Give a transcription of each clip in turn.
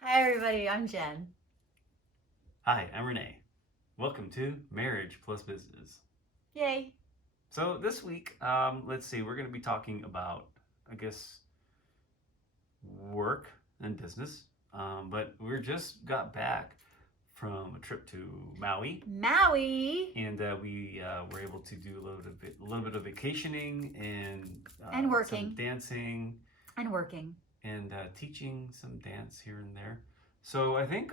Hi, everybody. I'm Jen. Hi, I'm Rene. Welcome to Marriage Plus Business. Yay. So this week, let's see, we're going to be talking about, I guess, work and business. But we just got back from a trip to Maui, Maui and we were able to do a little bit of vacationing and and some working dancing and working. and teaching some dance here and there. So I think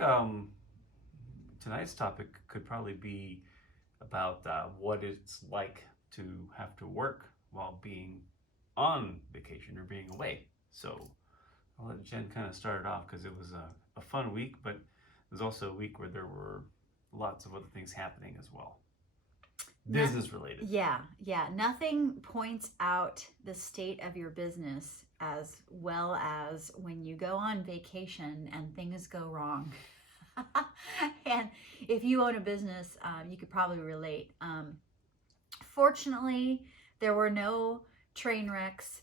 tonight's topic could probably be about what it's like to have to work while being on vacation or being away. So I'll let Jen kind of start it off because it was a fun week, but it was also a week where there were lots of other things happening as well, No, business related. yeah. Nothing points out the state of your business as well as when you go on vacation and things go wrong. And if you own a business, you could probably relate. Fortunately, there were no train wrecks.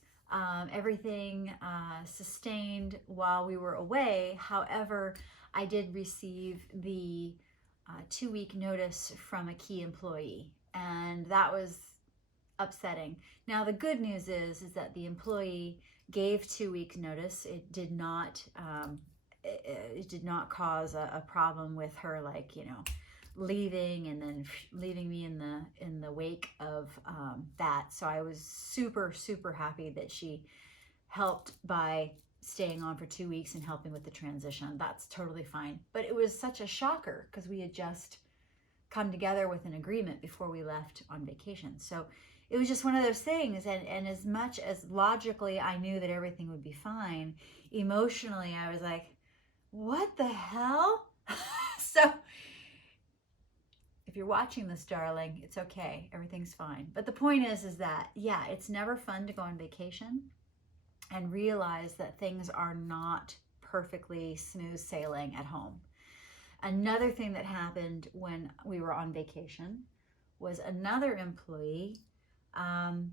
Everything sustained while we were away. However, I did receive the 2 week notice from a key employee, and that was upsetting. Now, the good news is that the employee gave 2 weeks notice. It did not cause a problem with her, like, leaving and then leaving me in the wake of that. So I was super happy that she helped by staying on for 2 weeks and helping with the transition. That's totally fine. But it was such a shocker because we had just come together with an agreement before we left on vacation. So it was just one of those things. And as much as logically I knew that everything would be fine, emotionally I was like, what the hell? So if you're watching this, darling, it's okay. Everything's fine. But the point is that, yeah, it's never fun to go on vacation and realize that things are not perfectly smooth sailing at home. Another thing that happened when we were on vacation was another employee um,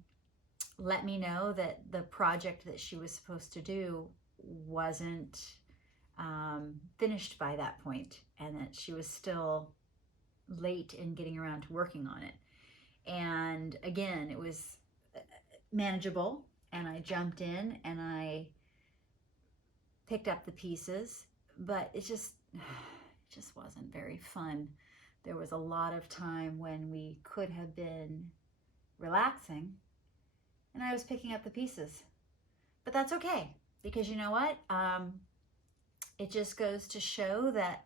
let me know that the project that she was supposed to do wasn't finished by that point, and that she was still late in getting around to working on it. And again, it was manageable, and I jumped in and I picked up the pieces, but it just wasn't very fun. There was a lot of time when we could have been relaxing, and I was picking up the pieces. But that's okay, because you know what? It just goes to show that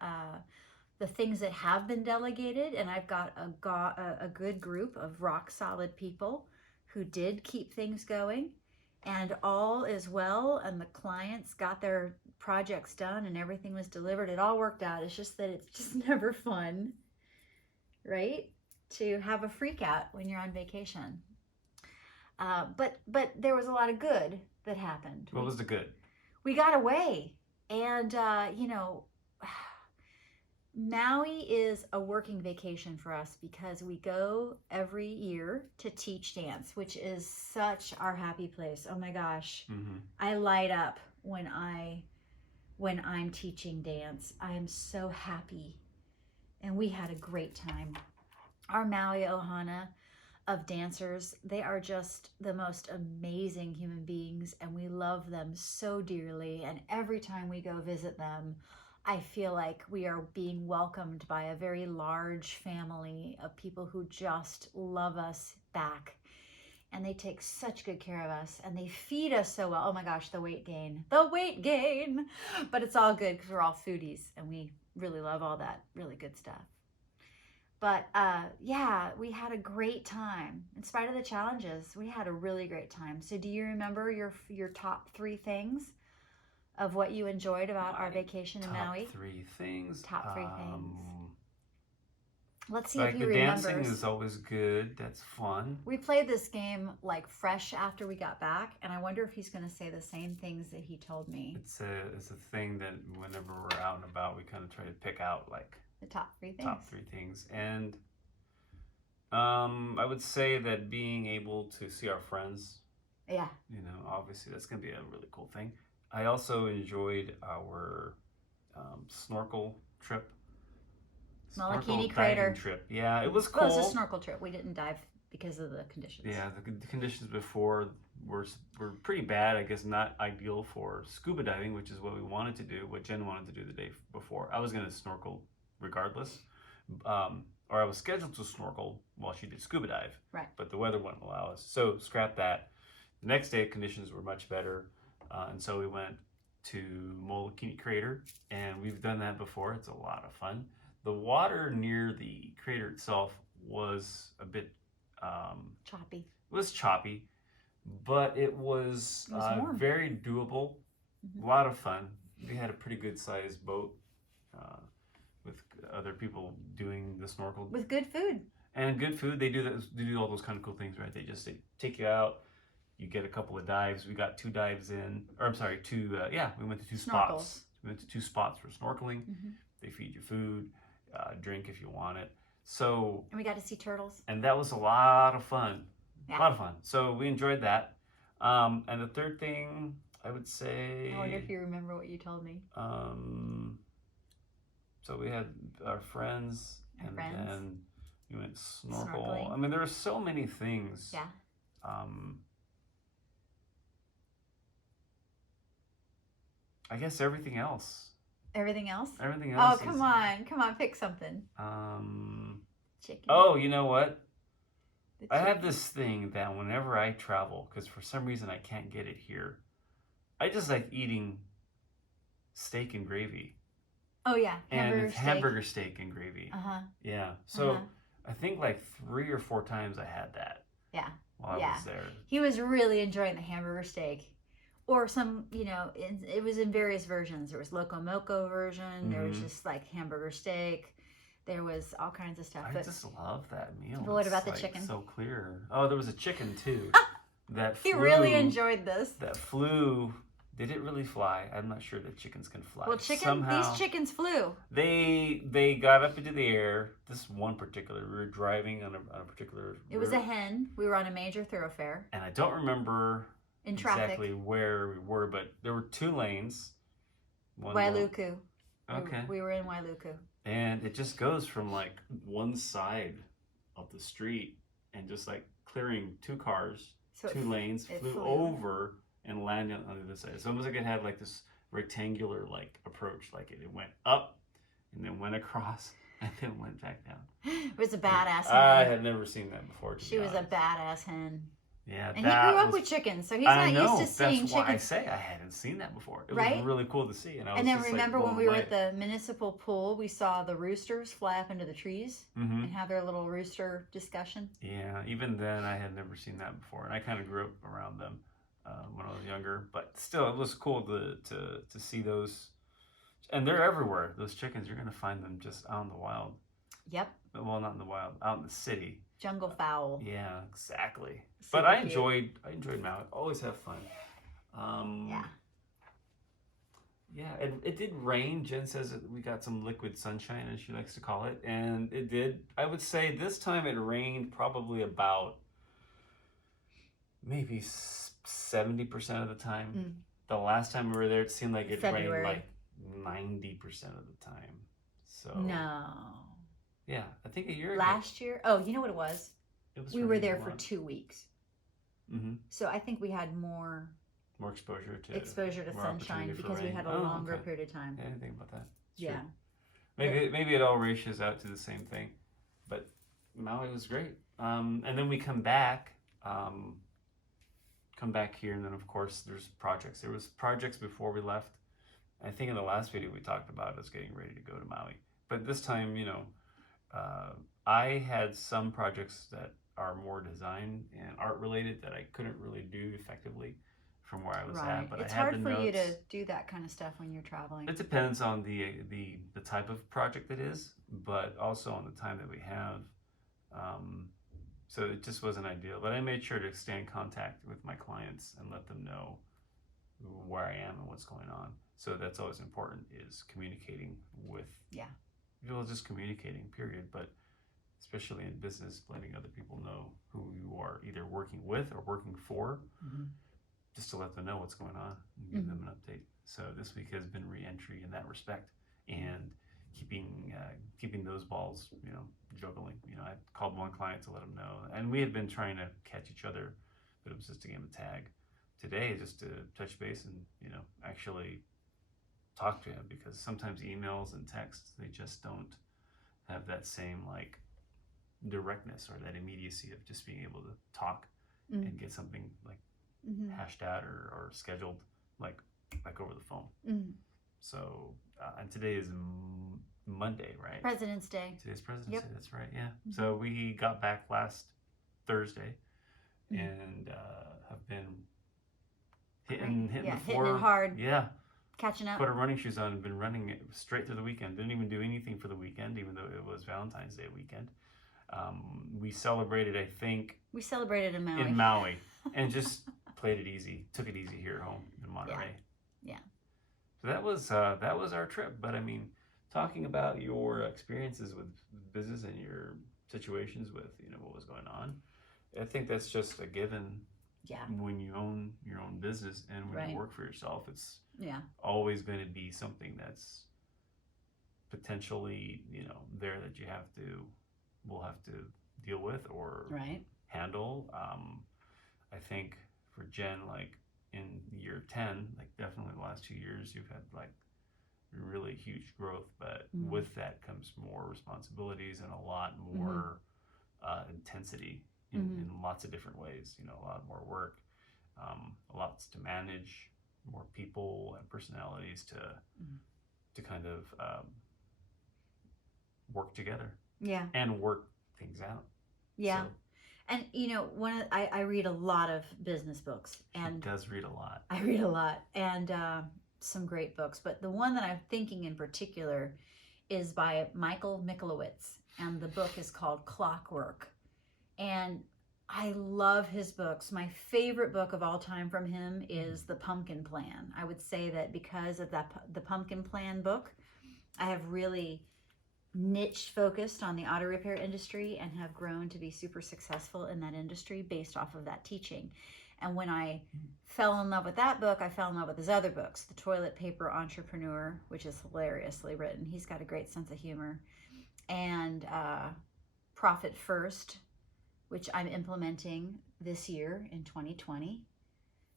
the things that have been delegated, and I've got a good group of rock solid people who did keep things going, and all is well, and the clients got their projects done and everything was delivered. It all worked out. It's just that it's just never fun, right? To have a freak out when you're on vacation. But there was a lot of good that happened. What was the good? We got away, and Maui is a working vacation for us because we go every year to teach dance, which is such our happy place. Oh my gosh. Mm-hmm. I light up when I'm teaching dance. I am so happy. And we had a great time. Our Maui Ohana of dancers, they are just the most amazing human beings, and we love them so dearly. And every time we go visit them, I feel like we are being welcomed by a very large family of people who just love us back. And they take such good care of us, and they feed us so well. Oh my gosh, the weight gain. The weight gain. But it's all good because we're all foodies and we really love all that really good stuff. But yeah, we had a great time. In spite of the challenges, we had a really great time. So do you remember your top three things of what you enjoyed about our vacation in Maui? Top three things. Top three things. Let's see if Like he the dancing remembers. is always good. That's fun. We played this game like fresh after we got back, and I wonder if he's going to say the same things that he told me. It's a thing that whenever we're out and about, we kind of try to pick out like The top three things. top three things. And I would say that being able to see our friends, Yeah. obviously that's going to be a really cool thing. I also enjoyed our snorkel trip. Molokini Diving Crater. trip. Yeah, it was Well, it cool. was a snorkel trip. We didn't dive because of the conditions. Yeah, the conditions before were pretty bad. I guess not ideal for scuba diving, which is what we wanted to do. What Jen wanted to do the day before. I was going to snorkel regardless, or I was scheduled to snorkel while she did scuba dive. Right. But the weather wouldn't allow us, so scrap that. The next day, conditions were much better, and so we went to Molokini Crater, and we've done that before. It's a lot of fun. The water near the crater itself was a bit choppy. It was choppy, but it was very doable. Mm-hmm. A lot of fun. We had a pretty good sized boat with other people doing the snorkel with good food. And good food. They do all those kind of cool things, right? They take you out. You get a couple of dives. We got 2 dives in, or I'm sorry, 2. We went to 2 spots. We went to 2 spots for snorkeling. Mm-hmm. They feed you food, drink if you want it. So. And we got to see turtles. And that was a lot of fun. Yeah. A lot of fun. So we enjoyed that. And the third thing I would say. I wonder if you remember what you told me. So we had our friends, then we went snorkeling. I mean, there were so many things. Yeah. I guess everything else. Everything else? Everything else. Oh, come on, pick something. Chicken. Oh, you know what? I have this thing that whenever I travel, because for some reason I can't get it here, I just like eating steak and gravy. Oh yeah, hamburger steak and gravy. Yeah. So I think like 3 or 4 times I had that. Yeah. While I was there. He was really enjoying the hamburger steak. Or some, it was in various versions. There was Loco Moco version. Mm-hmm. There was just like hamburger steak. There was all kinds of stuff. I just love that meal. But what about the chicken? So clear. Oh, there was a chicken too. He really enjoyed this. That flew. Did it really fly? I'm not sure that chickens can fly. Well, these chickens flew. They got up into the air. This one particular, we were driving on a particular. It was a hen. We were on a major thoroughfare. And I don't remember. In traffic. Exactly where we were, but there were 2 lanes. Wailuku. Okay. We were in Wailuku. And it just goes from like one side of the street and just like clearing 2 cars, so 2 lanes, flew over and landed on the other side. It's almost like it had like this rectangular like approach, like it went up and then went across and then went back down. It was a badass hen. I had never seen that before. She was a badass hen. Yeah, and he grew up with chickens, so he's not used to seeing chickens. That's why I say I hadn't seen that before. It was really cool to see. And then remember when we were at the municipal pool, we saw the roosters fly up into the trees and have their little rooster discussion. Yeah, even then I had never seen that before, and I kind of grew up around them when I was younger. But still, it was cool to see those, and they're everywhere. Those chickens, you're gonna find them just out in the wild. Yep. Well, not in the wild, out in the city. Jungle fowl. Yeah, exactly. But I enjoyed Maui. Always have fun. Yeah, and it did rain. Jen says that we got some liquid sunshine, as she likes to call it, and it did. I would say this time it rained probably about maybe 70% of the time. Mm. The last time we were there, it seemed like it rained like 90% of the time. So no. Yeah, I think a year ago. Last year? Oh, you know what it was? We were there for 2 weeks. Mm-hmm. So I think we had more exposure to sunshine because we had a longer period of time. I didn't think about that. Yeah. Maybe it all ratios out to the same thing, but Maui was great. And then we come back here, and then of course there's projects. There was projects before we left. I think in the last video we talked about us getting ready to go to Maui, but this time, I had some projects that are more design and art related that I couldn't really do effectively from where I was at. But it's I had hard the for notes. you to do that kind of stuff when you're traveling. It depends on the type of project it is, but also on the time that we have. So it just wasn't ideal. But I made sure to stay in contact with my clients and let them know where I am and what's going on. So that's always important, is communicating with. Yeah. Well, just communicating, period. But especially in business, letting other people know who you are either working with or working for, just to let them know what's going on and give them an update. So this week has been re-entry in that respect. and keeping those balls, juggling. I called one client to let him know, and we had been trying to catch each other, but it was just a game of tag. Today, just to touch base and actually talk to him, because sometimes emails and texts, they just don't have that same like directness or that immediacy of just being able to talk and get something like hashed out or scheduled like over the phone. So and today is Monday, right? President's Day. Today's President's Day. That's right. Yeah. So we got back last Thursday and have been hitting the floor. Hitting it hard. Yeah. Catching up. Put our running shoes on and been running it straight through the weekend. Didn't even do anything for the weekend, even though it was Valentine's Day weekend. We celebrated, I think. We celebrated in Maui. In Maui. And just played it easy. Took it easy here at home in Monterey. Yeah. So that was our trip. But I mean, talking about your experiences with business and your situations with, what was going on, I think that's just a given. Yeah. When you own your own business and when you work for yourself, it's always going to be something that's potentially, there that will have to deal with or handle. I think for Jen, like in year 10, like definitely the last 2 years, you've had like really huge growth, but with that comes more responsibilities and a lot more intensity in lots of different ways, a lot more work, lots to manage, more people and personalities to kind of work together. Yeah. And work things out. Yeah. So, and I read a lot of business books, and she does read a lot. I read a lot, and some great books, but the one that I'm thinking in particular is by Michael Michalowicz, and the book is called Clockwork. And I love his books. My favorite book of all time from him is The Pumpkin Plan. I would say that because of the Pumpkin Plan book, I have really niche focused on the auto repair industry and have grown to be super successful in that industry based off of that teaching. And when I fell in love with that book, I fell in love with his other books, The Toilet Paper Entrepreneur, which is hilariously written. He's got a great sense of humor. And Profit First, which I'm implementing this year in 2020.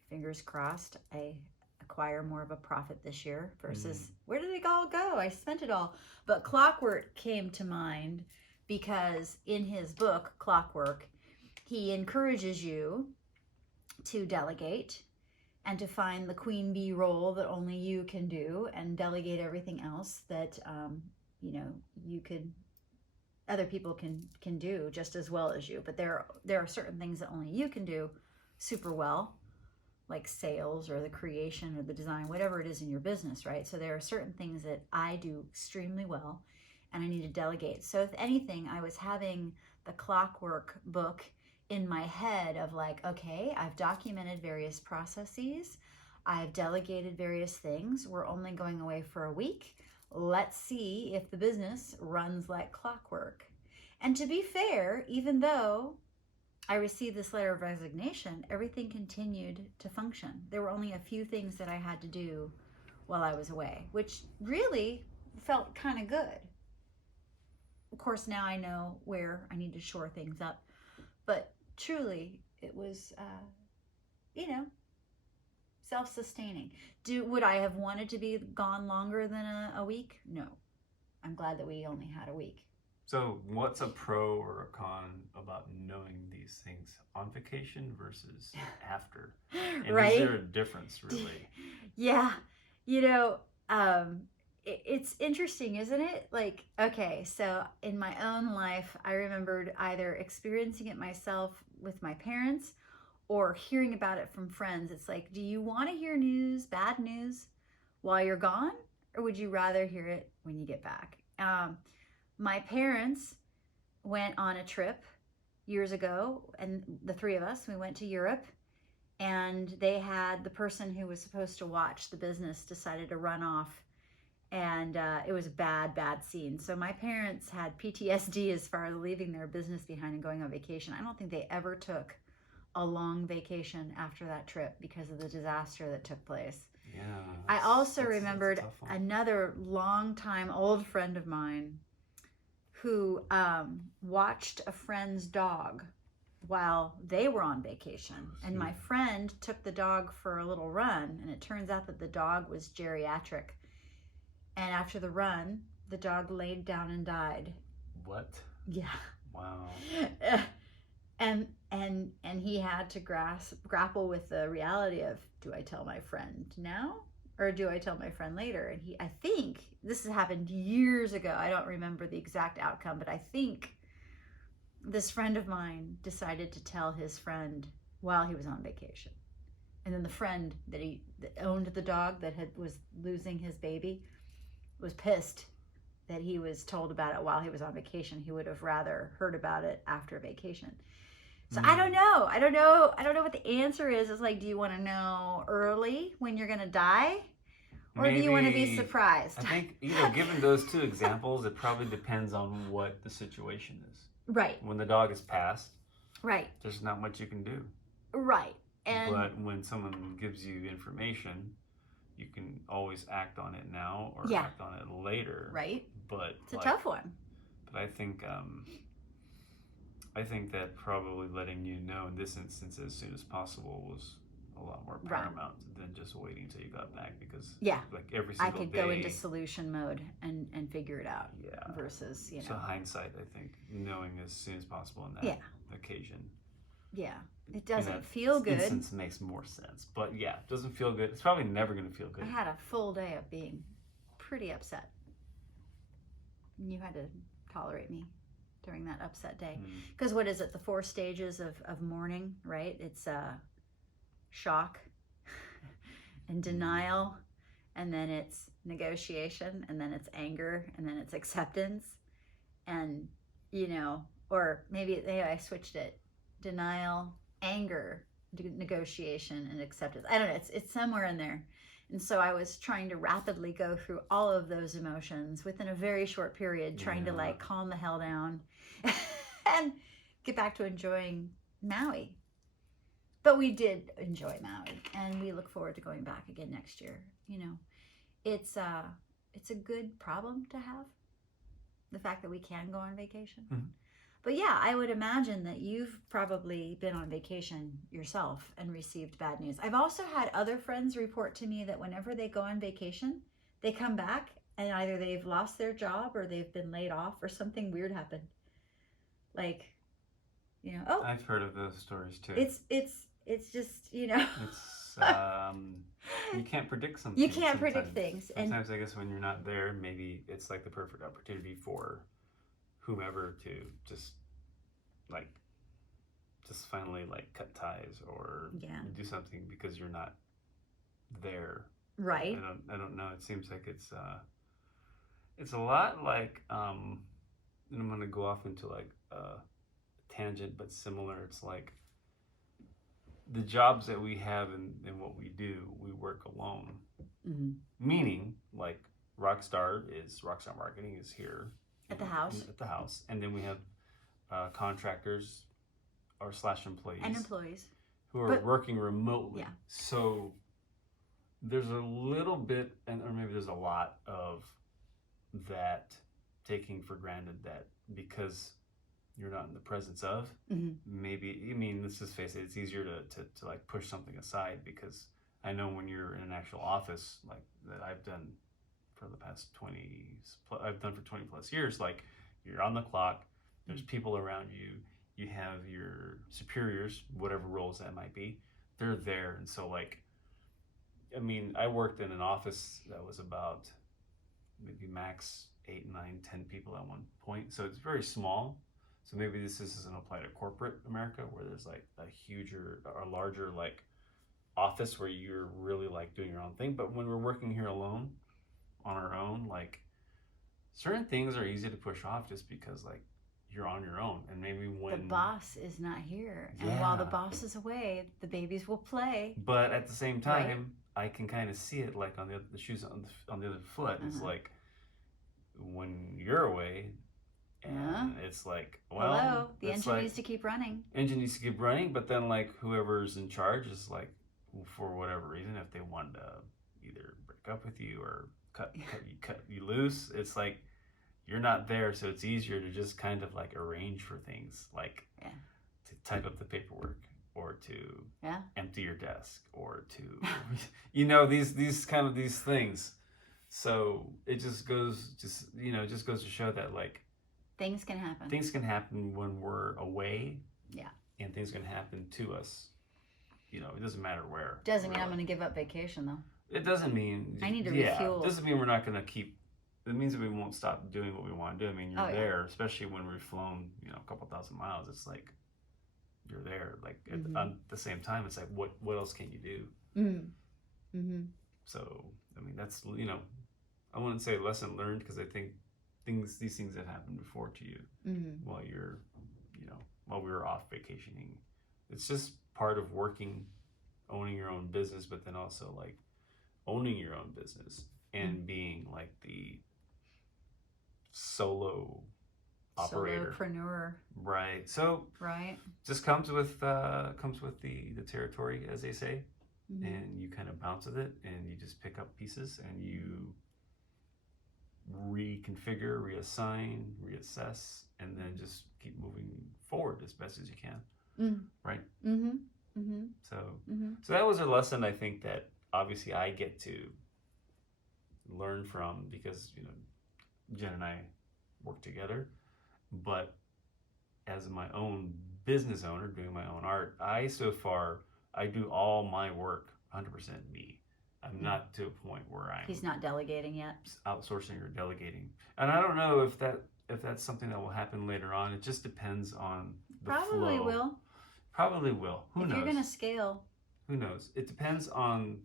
Fingers crossed I acquire more of a profit this year versus where did it all go? I spent it all. But Clockwork came to mind because in his book, Clockwork, he encourages you to delegate and to find the queen bee role that only you can do and delegate everything else that, you could, other people can do just as well as you. But there are certain things that only you can do super well, like sales or the creation or the design, whatever it is in your business, right? So there are certain things that I do extremely well and I need to delegate. So if anything, I was having the Clockwork book in my head of like, okay, I've documented various processes. I've delegated various things. We're only going away for a week. Let's see if the business runs like clockwork. And to be fair, even though I received this letter of resignation, everything continued to function. There were only a few things that I had to do while I was away, which really felt kind of good. Of course, now I know where I need to shore things up, but truly it was, self-sustaining. Would I have wanted to be gone longer than a week? No. I'm glad that we only had a week. So what's a pro or a con about knowing these things on vacation versus after? And right? Is there a difference, really? Yeah. It's interesting, isn't it? Like, okay, so in my own life, I remembered either experiencing it myself with my parents or hearing about it from friends. It's like, do you want to hear bad news while you're gone? Or would you rather hear it when you get back? My parents went on a trip years ago, and the three of us, we went to Europe, and they had the person who was supposed to watch the business decided to run off, and it was a bad scene. So my parents had PTSD as far as leaving their business behind and going on vacation. I don't think they ever took a long vacation after that trip because of the disaster that took place. Yeah. I also That's a remembered tough one. another longtime old friend of mine who watched a friend's dog while they were on vacation. And my friend took the dog for a little run, and it turns out that the dog was geriatric. And after the run, the dog laid down and died. What? Yeah. Wow. And he had to grapple with the reality of, do I tell my friend now or do I tell my friend later? And I think this has happened years ago. I don't remember the exact outcome, but I think this friend of mine decided to tell his friend while he was on vacation. And then the friend that owned the dog that was losing his baby was pissed that he was told about it while he was on vacation. He would have rather heard about it after vacation. So I don't know. I don't know what the answer is. It's like, do you want to know early when you're going to die? Or do you want to be surprised? I think, given those two examples, it probably depends on what the situation is. Right. When the dog is passed, right, there's not much you can do. Right. But when someone gives you information, you can always act on it now or act on it later. Right. But it's a tough one. But I think that probably letting you know in this instance as soon as possible was a lot more paramount than just waiting until you got back, because like every single I could day, go into solution mode and figure it out. Yeah. Versus, So hindsight, I think, knowing as soon as possible on that occasion. Yeah. It doesn't feel good. Instance makes more sense. But yeah, it doesn't feel good. It's probably never going to feel good. I had a full day of being pretty upset. And you had to tolerate me during that upset day. Because what is it? The 4 stages of mourning, right? It's shock and denial, and then it's negotiation, and then it's anger, and then it's acceptance. And, or maybe I switched it. Denial, anger, negotiation, and acceptance. I don't know. It's somewhere in there. And so I was trying to rapidly go through all of those emotions within a very short period, trying to like calm the hell down and get back to enjoying Maui. But we did enjoy Maui, and we look forward to going back again next year. It's a good problem to have, the fact that we can go on vacation. Mm-hmm. But yeah, I would imagine that you've probably been on vacation yourself and received bad news. I've also had other friends report to me that whenever they go on vacation, they come back and either they've lost their job or they've been laid off or something weird happened. Like, I've heard of those stories too. It's just, It's you can't predict something. You can't predict things. Sometimes I guess when you're not there, maybe it's like the perfect opportunity for whomever to just finally cut ties or do something because you're not there. Right. I don't know. It seems like it's a lot like and I'm gonna go off into a tangent, but similar. It's like the jobs that we have and what we do, we work alone. Mm-hmm. Meaning, like Rockstar Marketing is here at the house. At the house, and then we have contractors or /employees and employees who are working remotely. Yeah. So there's a little bit, or maybe there's a lot of that taking for granted, that because you're not in the presence of, maybe, let's just face it, it's easier to push something aside, because I know when you're in an actual office like that I've done for 20 plus years, you're on the clock, there's people around you, you have your superiors, whatever roles that might be, they're there. And so I worked in an office that was about maybe max 8, 9, 10 people at one point. So it's very small. So maybe this doesn't apply to corporate America, where there's a larger office where you're really doing your own thing. But when we're working here alone, on our own, certain things are easy to push off just because you're on your own. And maybe when the boss is not here, and while the boss is away, the babies will play. But at the same time, I can kind of see it on the shoes on the other foot. It's when you're away, and it's hello, the engine needs to keep running. Engine needs to keep running, but then whoever's in charge is for whatever reason, if they want to either break up with you or cut you loose. It's like you're not there, so it's easier to just kind of like arrange for things, like to type up the paperwork or to empty your desk or to these kind of these things. So it just goes to show that like things can happen. Things can happen when we're away. Yeah. And things can happen to us. It doesn't matter where. Doesn't mean I'm going to give up vacation though. It doesn't mean I need to refuel. It doesn't mean we're not going to keep. It means that we won't stop doing what we want to do. I mean, you're there, especially when we've flown, a couple thousand miles. It's like you're there. Like at the same time, it's like what else can you do? Mm-hmm. Mm-hmm. So I mean, that's I wouldn't say lesson learned because I think these things have happened before to you while you're, while we were off vacationing. It's just part of working, owning your own business, but then also like owning your own business and being like the solo operator, solopreneur, right? So just comes with the territory, as they say, and you kind of bounce with it, and you just pick up pieces, and you reconfigure, reassign, reassess, and then just keep moving forward as best as you can, right? So that was a lesson I think that obviously I get to learn from because Jen and I work together, but as my own business owner doing my own art, I do all my work 100% me. I'm not to a point where he's not delegating yet, outsourcing or delegating, and I don't know if that's something that will happen later on. It just depends on the Probably flow. will. Who knows? If you're gonna scale, who knows? It depends on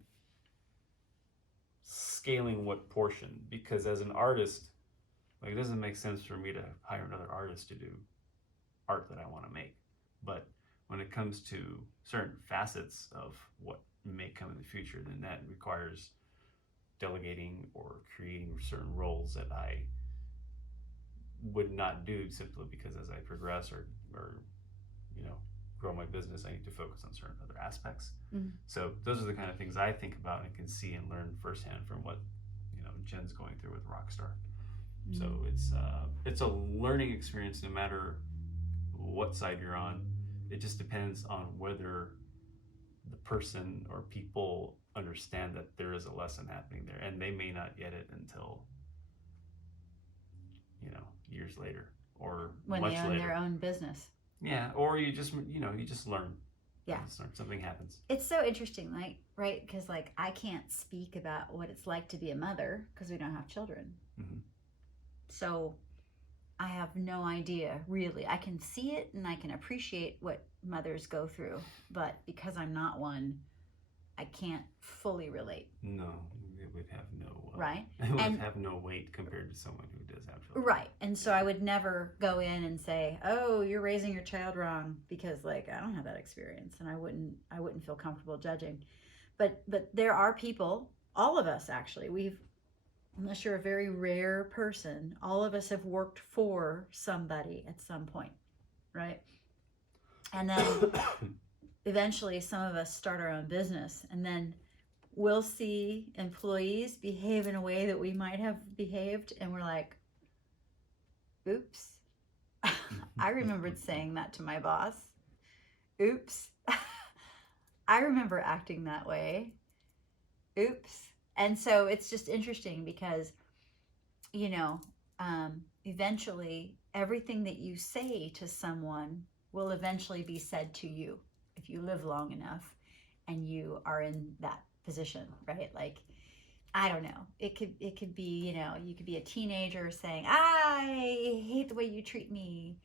scaling what portion, because as an artist, like it doesn't make sense for me to hire another artist to do art that I want to make. But when it comes to certain facets of what may come in the future, then that requires delegating or creating certain roles that I would not do simply because as I progress or grow my business, I need to focus on certain other aspects. So those are the kind of things I think about and can see and learn firsthand from what Jen's going through with Rockstar. So it's a learning experience no matter what side you're on. It just depends on whether the person or people understand that there is a lesson happening there, and they may not get it until years later or when much they own later. their own business. Yeah, or you just learn. Yeah, something happens. It's so interesting, like right, because like I can't speak about what it's like to be a mother because we don't have children. So I have no idea, really. I can see it and I can appreciate what mothers go through, but because I'm not one, I can't fully relate. No, it would have no right. It would have no weight compared to someone who does have children. Right, and so I would never go in and say, "Oh, you're raising your child wrong," because like I don't have that experience, and I wouldn't feel comfortable judging. But there are people, all of us actually, unless you're a very rare person, all of us have worked for somebody at some point, right? And then eventually some of us start our own business, and then we'll see employees behave in a way that we might have behaved, and we're like, oops. I remembered saying that to my boss. Oops. I remember acting that way. Oops. And so it's just interesting because, eventually everything that you say to someone will eventually be said to you if you live long enough and you are in that position, right? Like, I don't know. It could be, you could be a teenager saying, I hate the way you treat me,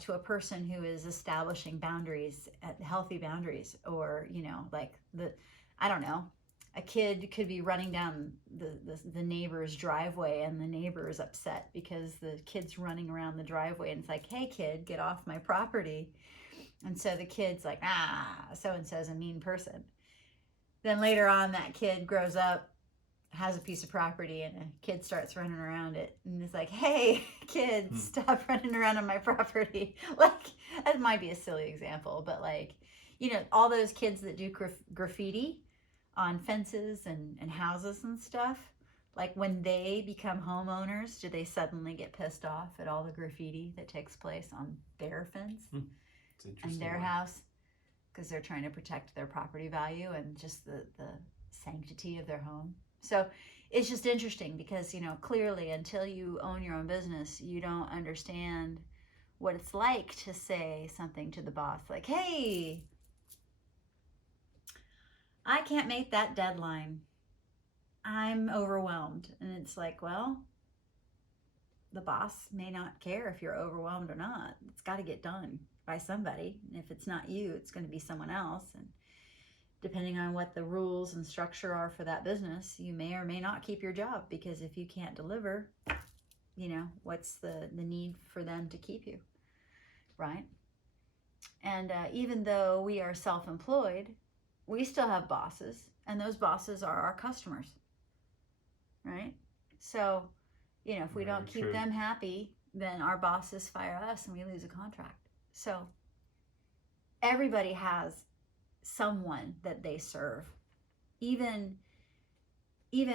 to a person who is establishing boundaries, healthy boundaries, or, I don't know. A kid could be running down the neighbor's driveway and the neighbor is upset because the kid's running around the driveway and it's like, hey kid, get off my property. And so the kid's like, so-and-so's a mean person. Then later on that kid grows up, has a piece of property, and a kid starts running around it and it's like, hey kid, stop running around on my property. Like, that might be a silly example, but like, all those kids that do graffiti on fences and houses and stuff? Like when they become homeowners, do they suddenly get pissed off at all the graffiti that takes place on their fence It's and interesting. their house? Because they're trying to protect their property value and just the sanctity of their home. So it's just interesting because, you know, clearly until you own your own business, you don't understand what it's like to say something to the boss like, hey, I can't make that deadline. I'm overwhelmed. And it's like, well, the boss may not care if you're overwhelmed or not. It's got to get done by somebody. And if it's not you, it's going to be someone else. And depending on what the rules and structure are for that business, you may or may not keep your job, because if you can't deliver, you know, what's the need for them to keep you, right? And even though we are self-employed, we still have bosses, and those bosses are our customers, right? So, you know, if we Very don't keep true. them happy, then our bosses fire us and we lose a contract. So everybody has someone that they serve, even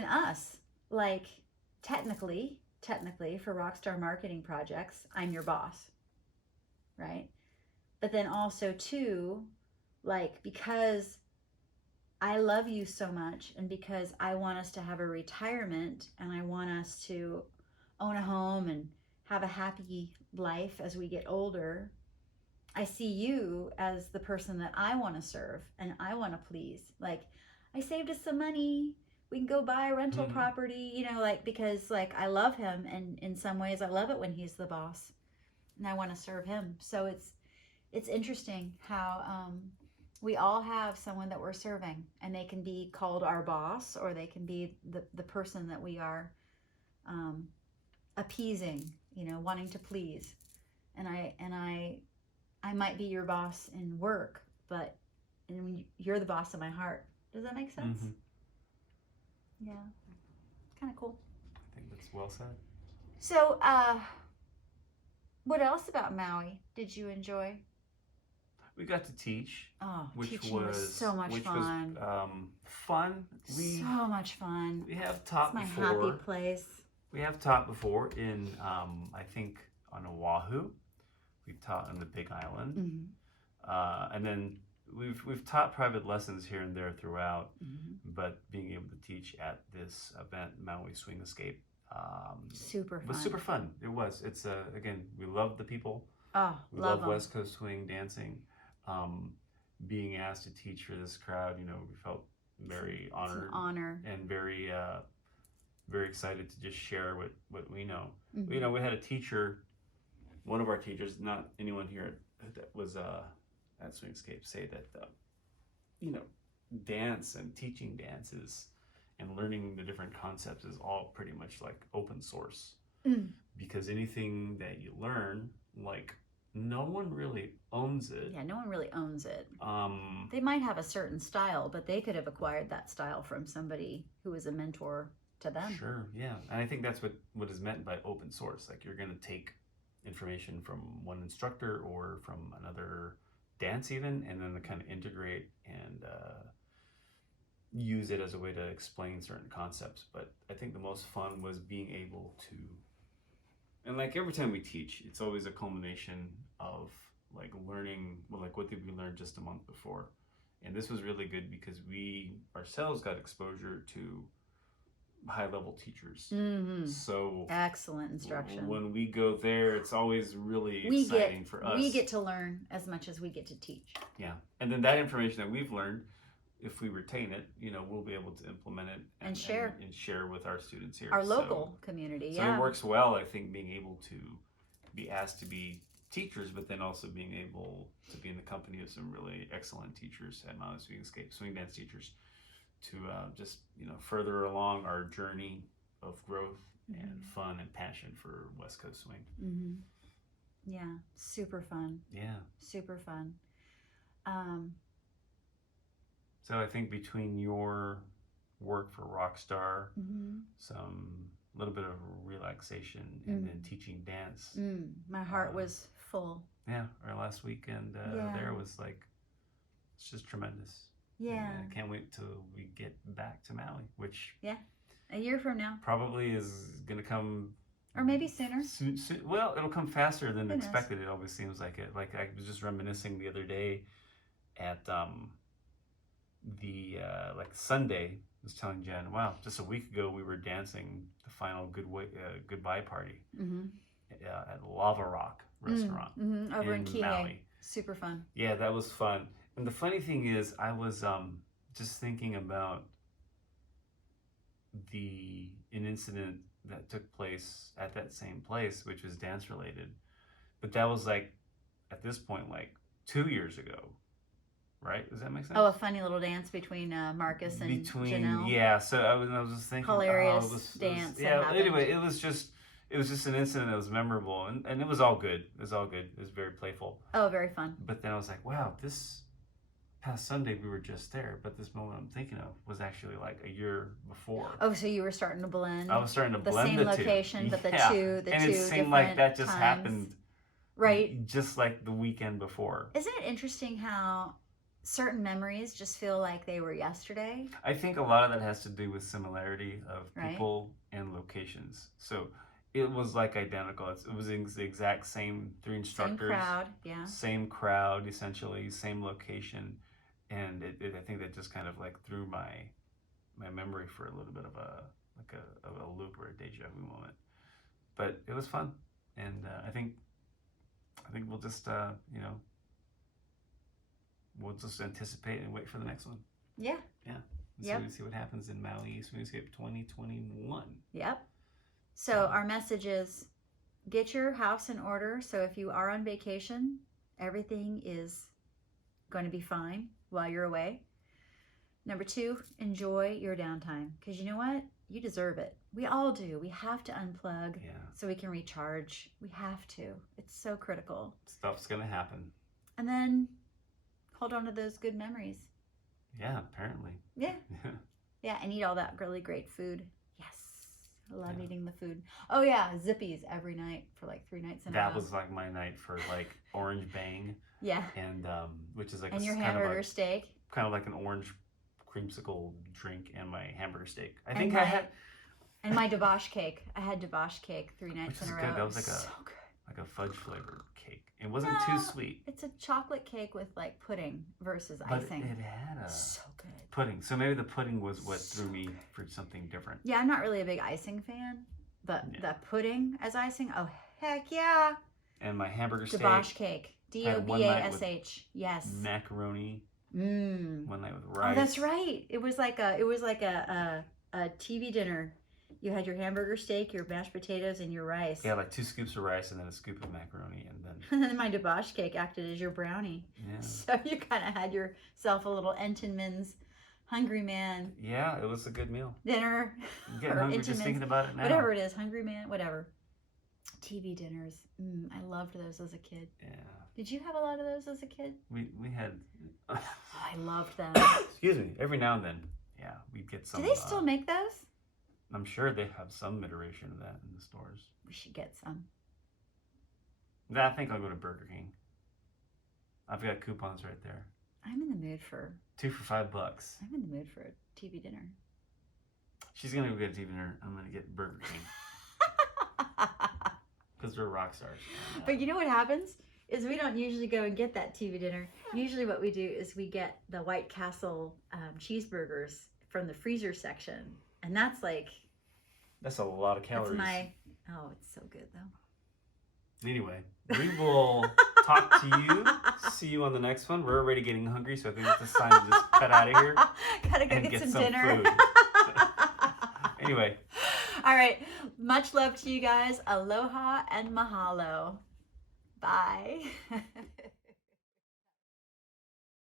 us. Like technically for Rockstar Marketing Projects, I'm your boss, right? But then also too, like, because I love you so much, and because I want us to have a retirement, and I want us to own a home and have a happy life as we get older, I see you as the person that I want to serve and I want to please. Like, I saved us some money. We can go buy a rental property, you know, like, because like I love him, and in some ways I love it when he's the boss and I want to serve him. So it's interesting how we all have someone that we're serving, and they can be called our boss, or they can be the person that we are appeasing, you know, wanting to please. And I might be your boss in work, but you're the boss of my heart. Does that make sense? Mm-hmm. Yeah, kind of cool. I think that's well said. So, what else about Maui did you enjoy? We got to teach, Oh, which teaching was so much fun. Fun. So much fun. We have taught It's my before. happy place. We have taught before in, I think, on Oahu. We've taught on the Big Island, and then we've taught private lessons here and there throughout. But being able to teach at this event, Maui Swing Escape, Super fun. was super fun. It was. It's again, we love the people. Oh, We love love West Coast swing dancing. Being asked to teach for this crowd, you know, we felt very honored. It's an honor. And very very excited to just share what we know. You know, we had a teacher, one of our teachers, not anyone here that was at Swingscape, say that you know, dance and teaching dances and learning the different concepts is all pretty much like open source, because anything that you learn, like, no one really owns it. Yeah, no one really owns it. They might have a certain style, but they could have acquired that style from somebody who was a mentor to them. Sure, yeah. And I think that's what is meant by open source. Like, you're going to take information from one instructor or from another dance even, and then kind of integrate and use it as a way to explain certain concepts. But I think the most fun was being able to, and like every time we teach, it's always a culmination of like learning, well, like what did we learn just a month before? And this was really good because we ourselves got exposure to high-level teachers. So excellent instruction. When we go there, it's always really exciting for us. We get to learn as much as we get to teach. Yeah, and then that information that we've learned, if we retain it, you know, we'll be able to implement it and share with our students here, our local community. So it works well, I think, being able to be asked to be teachers, but then also being able to be in the company of some really excellent teachers at Maui Swing Escape, swing dance teachers, to just, you know, further along our journey of growth and fun and passion for West Coast swing. Yeah, super fun. Yeah, super fun. So I think between your work for Rockstar, some little bit of relaxation, and then teaching dance, my heart was full. Yeah, our last weekend there was like, it's just tremendous. Yeah. And I can't wait till we get back to Maui, which A year from now. probably is going to come. Or maybe sooner. Soon, well, it'll come faster than Who knows? expected. It always seems like it. Like I was just reminiscing the other day at the like Sunday. I was telling Jen, wow, just a week ago we were dancing the final goodbye party at Lava Rock restaurant Over in Kihei. Maui. Super fun. Yeah, that was fun. And the funny thing is, I was just thinking about an incident that took place at that same place, which was dance related. But that was like, at this point, like 2 years ago, right? Does that make sense? Oh, a funny little dance between Marcus and Janelle. Yeah. So I was just thinking, Hilarious dance. Yeah. Anyway, it was just an incident that was memorable, and it was all good. It was all good. It was very playful. Oh, very fun. But then I was like, wow, this past Sunday we were just there, but this moment I'm thinking of was actually like a year before. Oh, so you were starting to blend. I was starting to the blend same the location, two. but the Yeah. two And it seemed like that just times. happened, right? Just like the weekend before. Isn't it interesting how certain memories just feel like they were yesterday? I think a lot of that has to do with similarity of Right. people and locations. So it was like identical. It was the exact same three instructors. Same crowd, yeah. Same crowd, essentially, same location. And I think that just kind of like threw my memory for a little bit of a loop or a deja vu moment. But it was fun. And I think we'll just, we'll just anticipate and wait for the next one. Yeah. Yeah. Yep. See what happens in Maui Swimscape 2021. Yep. So our message is get your house in order. So if you are on vacation, everything is going to be fine while you're away. Number 2, enjoy your downtime, because you know what? You deserve it. We all do. We have to unplug so we can recharge. We have to. It's so critical. Stuff's going to happen. And then hold on to those good memories. Yeah, apparently. Yeah. Yeah, and eat all that really great food. Yes. I love eating the food. Oh, yeah, Zippies every night for like 3 nights in a row. That was like my night for like orange bang. Yeah. And which is like and your hamburger steak. Kind of like an orange creamsicle drink and my hamburger steak. I think I had. And my debauch cake. I had debauch cake 3 nights in a row. Good. That was like so good. Like a fudge flavored cake. It wasn't too sweet. It's a chocolate cake with like pudding versus but icing. It had so good. Pudding. So maybe the pudding was what threw me for something different. Yeah, I'm not really a big icing fan, but the pudding as icing, oh heck yeah. And my hamburger steak. Debauch cake. DOBASH. Yes. Macaroni. Mmm. One night with rice. Oh, that's right. It was like a TV dinner. You had your hamburger steak, your mashed potatoes, and your rice. Yeah, like 2 scoops of rice and then a scoop of macaroni, and then. And then my debauch cake acted as your brownie. Yeah. So you kind of had yourself a little Entenmann's Hungry Man. Yeah, it was a good meal. Dinner. I'm getting hungry just thinking about it now. Whatever it is, Hungry Man, whatever. TV dinners. I loved those as a kid. Yeah. Did you have a lot of those as a kid? We had. I loved them. Excuse me. Every now and then, yeah, we'd get some. Do they still make those? I'm sure they have some iteration of that in the stores. We should get some. I think I'll go to Burger King. I've got coupons right there. I'm in the mood for 2 for $5. I'm in the mood for a TV dinner. She's gonna go get a TV dinner. I'm gonna get Burger King because we're rock stars. But you know what happens is we don't usually go and get that TV dinner. Usually, what we do is we get the White Castle cheeseburgers from the freezer section, and that's like. That's a lot of calories. Oh, it's so good though. Anyway, we will talk to you. See you on the next one. We're already getting hungry, so I think it's time to just cut out of here. Gotta go and get some dinner. Food. Anyway. All right. Much love to you guys. Aloha and mahalo. Bye.